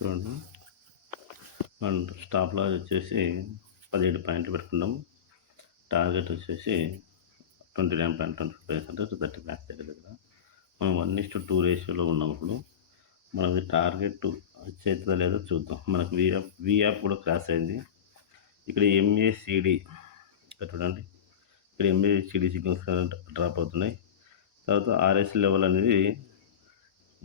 చూడండి. మనం stop loss వచ్చేసి 17 పాయింట్లు పెట్టుకున్నాం. టార్గెట్ వచ్చేసి 29.25 అంటే 30 పాయింట్స్ దగ్గర దగ్గర. మనం 1:2 రేషియోలో ఉన్నాం. ఇప్పుడు మనది టార్గెట్ చేతుందో లేదో చూద్దాం. మనకు విఎఫ్ కూడా క్రాస్ అయింది. ఇక్కడ ఎంఏసిడి చూడండి. ఇక్కడ ఎంఏసిడి సిగ్నల్స్ డ్రాప్ అవుతున్నాయి. తర్వాత ఆర్ఎస్ లెవెల్ అనేది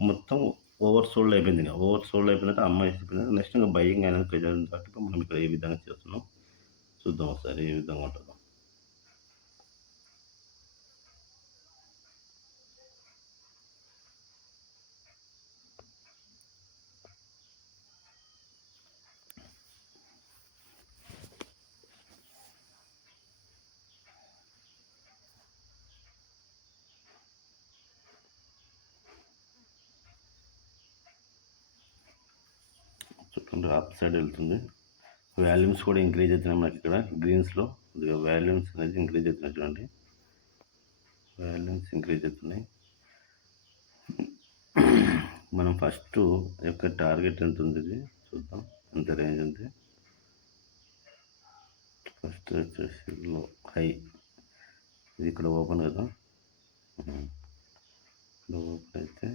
మొత్తం ఓవర్ సోల్డ్ అయిపోయింది. ఓవర్ సోల్డ్ అయిపోయినట్టు అమ్మాయి అయిపోయింది. నెక్స్ట్ ఇంకా బయింగ్ అనేది ప్రెజర్ ఉంది కాబట్టి మనం ఇక్కడ ఏ విధంగా చేస్తున్నాం చూద్దాం. ఒకసారి ఏ విధంగా ఉంటుందో. చూడండి, అప్ సైడ్ వెళ్తుంది. వాల్యూమ్స్ కూడా ఇంక్రీజ్ అవుతున్నాయి. మనకి ఇక్కడ గ్రీన్స్లో వాల్యూమ్స్ అనేది ఇంక్రీజ్ అవుతున్నాయి. చూడండి, వాల్యూమ్స్ ఇంక్రీజ్ అవుతున్నాయి. మనం ఫస్ట్ యొక్క టార్గెట్ ఎంత ఉంది చూద్దాం. ఎంత రేంజ్ ఉంది. ఫస్ట్ వచ్చేసి లో హై, ఇది ఇక్కడ ఓపెన్ కదా. ఓపెన్ అయితే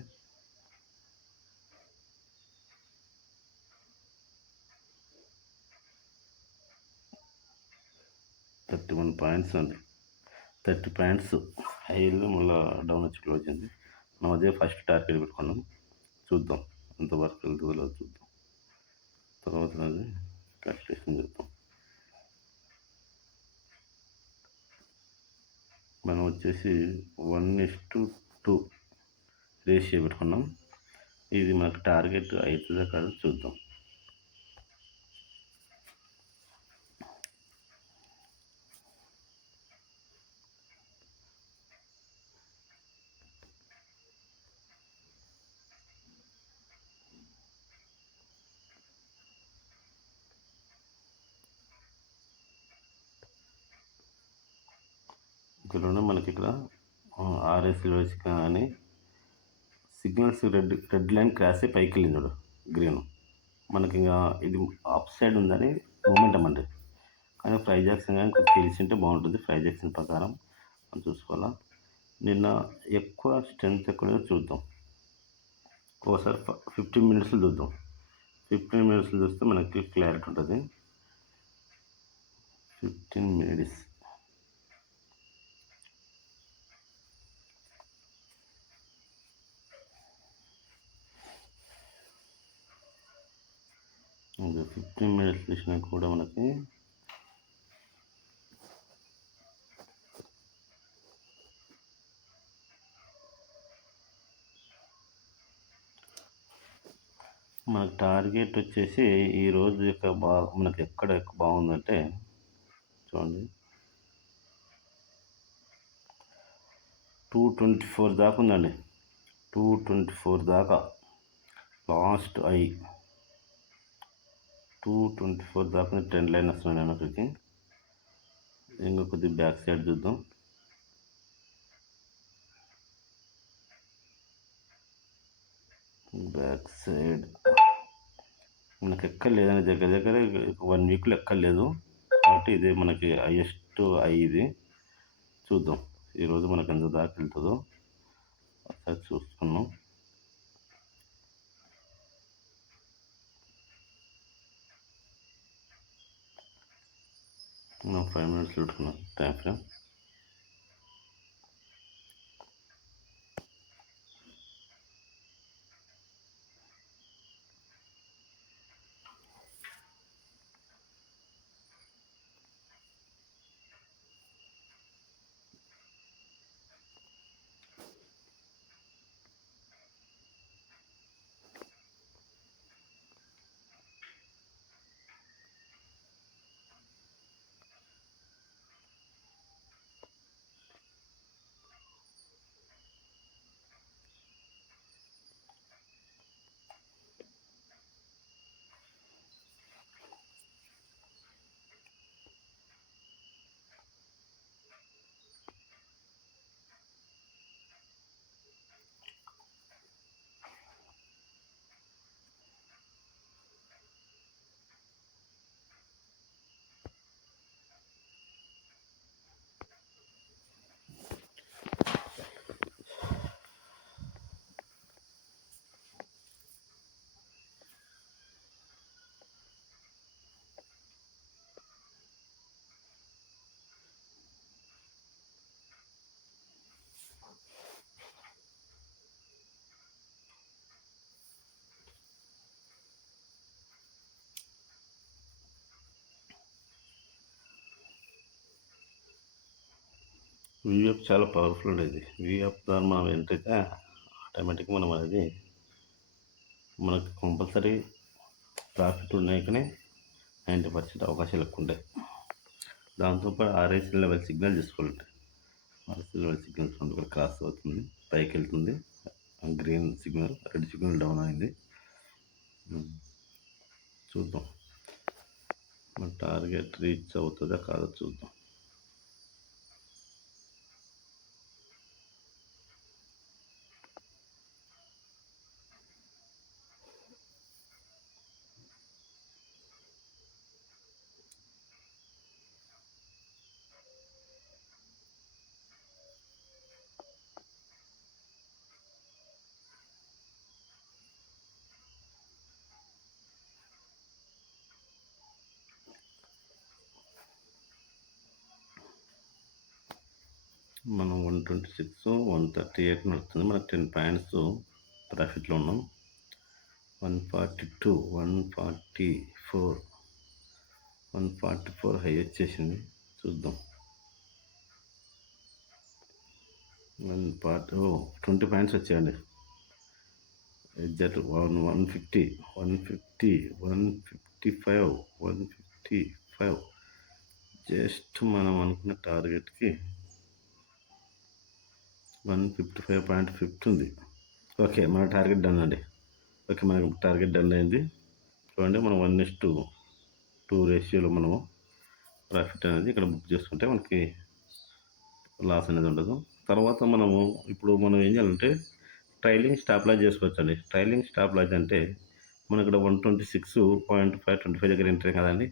$31 ఉంది. 30 పాయింట్స్ హైలో మళ్ళీ డౌన్ వచ్చి క్లోజ్ అయింది. మనం అదే ఫస్ట్ టార్గెట్ పెట్టుకున్నాం. చూద్దాం ఎంతవరకు వెళ్తుందో చూద్దాం. తర్వాత అది క్యాల్కులేషన్ చేద్దాం. మనం వచ్చేసి 1:2 రేషియో పెట్టుకున్నాం. ఇది మనకు టార్గెట్ అవుతుందా కాదు చూద్దాం. ఇక్కడ మనకి ఇక్కడ ఆర్ఎస్ కానీ సిగ్నల్స్ రెడ్ లైన్ క్రాస్ అయ్యి పైకి వెళ్ళింది చూడు, గ్రీన్. మనకి ఇంకా ఇది అప్ సైడ్ ఉందని మూమెంటం అండి. కానీ ప్రైజ్ యాక్షన్ కానీ కొంచెం తెలిసింటే బాగుంటుంది. ప్రైజ్ యాక్షన్ ప్రకారం మనం చూసుకోవాలా. నిన్న ఎక్కువ స్ట్రెంత్ ఎక్కడో చూద్దాం. ఒకసారి 15 మినిట్స్లో చూద్దాం. 15 మినిట్స్లో చూస్తే మనకి క్లారిటీ ఉంటుంది. 15 మినిట్స్ ఇంకా 15 మినిట్స్ చూసినా కూడా మనకి టార్గెట్ వచ్చేసి ఈరోజు యొక్క మనకి ఎక్కడ బాగుందంటే చూడండి, 224 దాకా ఉందండి. 224 దాకా లాస్ట్ 224 దాకా ట్రెండ్ లైన్ వస్తున్నాయి అన్నట్టుకి. ఇంకా కొద్దిగా బ్యాక్ సైడ్ చూద్దాం. బ్యాక్ సైడ్ మనకి ఎక్కలేదని దగ్గర దగ్గర 1 వీక్లో ఎక్కలేదు కాబట్టి ఇదే మనకి హైయెస్ట్ ఇది. చూద్దాం ఈరోజు మనకు ఎంత దాకా వెళ్తుందో ఒకసారి చూస్తున్నాం. మనం 5 మినిట్స్ పెట్టుకున్నాం టైం ఫ్రేమ్. వీఎఫ్ చాలా పవర్ఫుల్ ఉండేది. వీఎఫ్ ద్వారా మనం ఏంటంటే ఆటోమేటిక్గా మనం అనేది మనకు కంపల్సరీ ప్రాఫిట్ ఉన్నాకనే 90% అవకాశాలు ఎక్కువ ఉంటాయి. దాంతోపాటు ఆర్ఎస్ లెవెల్ సిగ్నల్ తీసుకోవాలండి. ఆర్ఎస్ లెవెల్ సిగ్నల్ ఇక్కడ క్రాస్ అవుతుంది, పైకి వెళ్తుంది. Green signal, red signal down అయింది. చూద్దాం మన టార్గెట్ రీచ్ అవుతుందా కాదో చూద్దాం. మనం 126, 138 నడుస్తుంది. మనకు 10 పాయింట్స్ ప్రాఫిట్లో ఉన్నాం. 142, 144, 144 హై వచ్చేసింది. చూద్దాం. 20 పాయింట్స్ వచ్చాయండి. ఎగ్జాక్ట్ 150, 150, 155, 155. జస్ట్ మనం అనుకున్న టార్గెట్కి 155.50 ఉంది. ఓకే, మన టార్గెట్ డన్ అండి. ఓకే, మనకు టార్గెట్ డన్ అయింది. చూడండి, మనం 1:2 రేషియోలో మనము ప్రాఫిట్ అనేది ఇక్కడ బుక్ చేసుకుంటే మనకి లాస్ అనేది ఉండదు. తర్వాత ఇప్పుడు మనం ఏం చేయాలంటే ట్రైలింగ్ స్టాప్ లాస్ చేసుకోవచ్చు అండి. ట్రైలింగ్ స్టాప్ లాస్ అంటే మనం ఇక్కడ 126.525 దగ్గర ఎంటర్ కదండి.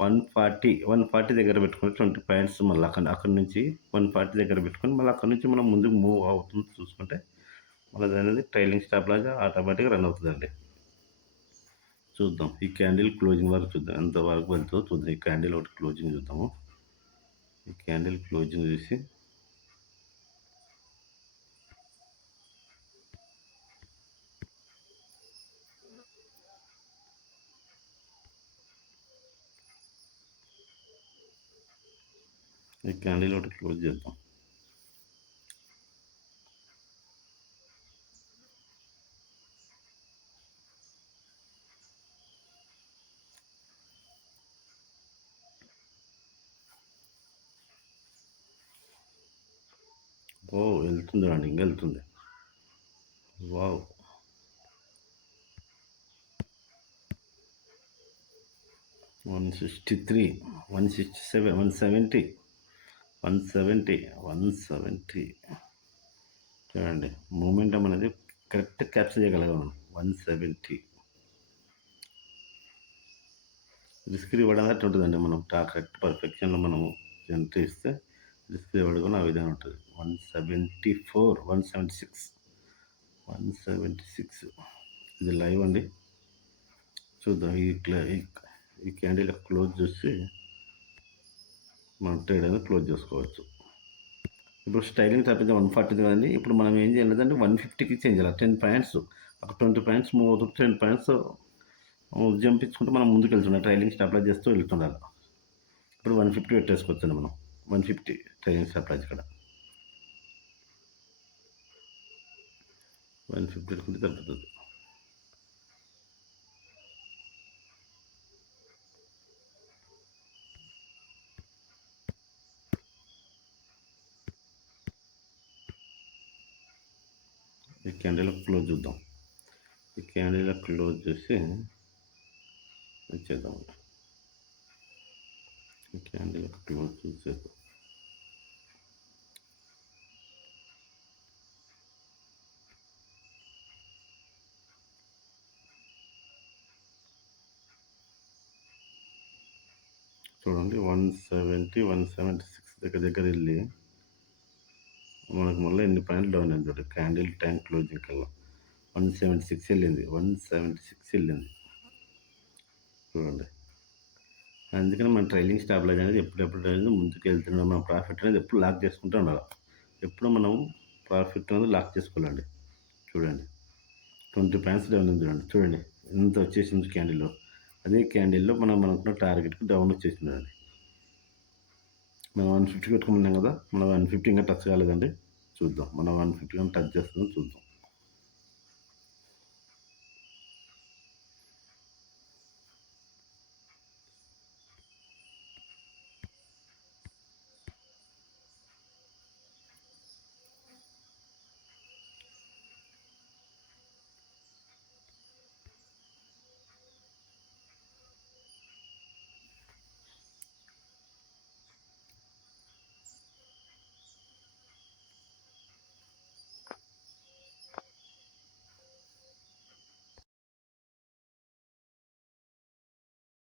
140 దగ్గర పెట్టుకొని 20 పాయింట్స్ మళ్ళీ అక్కడ నుంచి 140 దగ్గర పెట్టుకొని మళ్ళీ అక్కడ నుంచి మనం ముందుకు మూవ్ అవుతుంది చూసుకుంటే మళ్ళీ అనేది ట్రైలింగ్ స్టాప్ లాగా ఆటోమేటిక్గా రన్ అవుతుందండి. చూద్దాం, ఈ క్యాండిల్ క్లోజింగ్ వరకు చూద్దాం, ఎంత వరకు వెళ్తుందో చూద్దాం. ఈ క్యాండిల్ ఒకటి క్లోజింగ్ చూద్దాము. ఈ క్యాండిల్ క్లోజింగ్ చూసి ఈ క్యాండిల్ ఒకటి క్లోజ్ చేద్దాం. వెళ్తుంది అండి, ఇంకా వెళ్తుంది. వావ్, 163, 167, 170, 170. చూడండి, మూమెంటం అనేది కరెక్ట్ క్యాప్చర్ చేయగలగాలి. 170 రిస్క్ రివార్డ్ అనేది ఉంటుందండి. మనం కరెక్ట్ పర్ఫెక్షన్లో మనము ఎంట్రీ ఇస్తే రిస్క్ రివార్డ్ కూడా ఆ విధంగా ఉంటుంది. 174, 176, 176. ఇది లైవ్ అండి. చూద్దాం, ఈ క్యాండిల్ క్లోజ్ చేసి మనం ట్రేడ్ అనేది క్లోజ్ చేసుకోవచ్చు. ఇప్పుడు స్టైలింగ్ తప్పితే 140 కదండి. ఇప్పుడు మనం ఏం చేయాలంటే 150కి చేంజ్ చేయాలి. 10 పాయింట్స్, అక్కడ 20 పాయింట్స్ మూవ్ అవుతుంది. 10 పాయింట్స్ జంప్ ఇచ్చుకుంటూ మనం ముందుకు వెళ్తున్నాం. ట్రైలింగ్ స్టాప్లాస్ చేస్తూ వెళ్తున్నారు. ఇప్పుడు 150 పెట్టేసుకోవచ్చండి మనం. 150 ట్రైలింగ్ స్టాప్లాస్ ఇక్కడ 150 పెట్టుకుంటే తగ్గుతుంది. ఈ క్యాండిల్ క్లోజ్ చూద్దాం. ఈ క్యాండిల్ క్లోజ్ చేసి ఇచ్చేద్దాం. ఈ క్యాండిల్ క్లోజ్ చేసేద్దాం. చూడండి, 170, 176 దగ్గర వెళ్ళి మనకు మళ్ళీ ఎన్ని పాయింట్లు డౌన్ అయింది చూడండి. క్యాండిల్ టైం క్లోజింగ్ కల్లా 176 వెళ్ళింది. 176 వెళ్ళింది చూడండి. అందుకని మన ట్రైలింగ్ స్టాప్లాస్ అనేది ఎప్పుడెప్పుడు అనేది ముందుకు వెళ్తున్నాం. మన ప్రాఫిట్ అనేది ఎప్పుడు లాక్ చేసుకుంటూ ఉండాలి. ఎప్పుడు మనం ప్రాఫిట్ అనేది లాక్ చేసుకోవాలండి. చూడండి, 20 పాయింట్స్ డౌన్ ఉంది చూడండి ఎంత వచ్చేసింది క్యాండిల్లో. అదే క్యాండిల్లో మనం అనుకున్న టార్గెట్కి డౌన్ వచ్చేసిందండి. మనం 150 పెట్టుకున్నాం కదా, మనం 150 ఇంకా టచ్ కాలేదండి. చూద్దాం, మనం 150 కానీ టచ్ చేస్తుందో చూద్దాం.